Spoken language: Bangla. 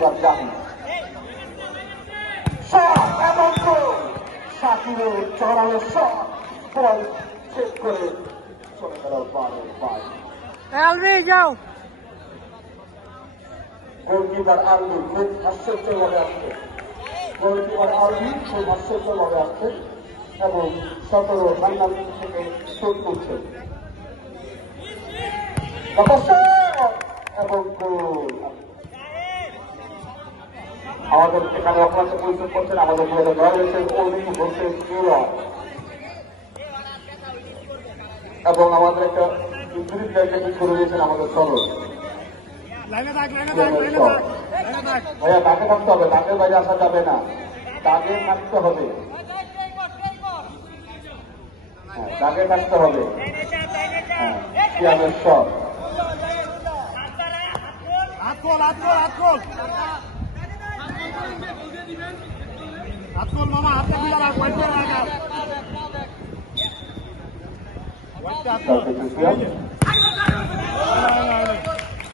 গোলকিপার জাহিদ এবং শাকিরের চড়ানো শট বল চেক করে চলে গেল 12 যাও গোলকিপার আলবি খুব আশ্চর্যভাবে আসছে গোলকিপার আলবি খুব আশ্চর্যভাবে আসছে এবং 17 রান থেকে শোধ করছে এবং আমাদের এখানে অপরাধ পরিচয় করছেন আমাদের রয়েছেন অলিম হোসেন এবং আমাদের একটা ইঞ্জুরির জায়গাটি করে দিয়েছেন আমাদের সরল ভাইয়া তাকে থাকতে হবে তাকে বাইরে আসা যাবে না তাকে থাকতে হবে তাকে থাকতে হবে সিয়ামের শট মামা হাতটা দিলা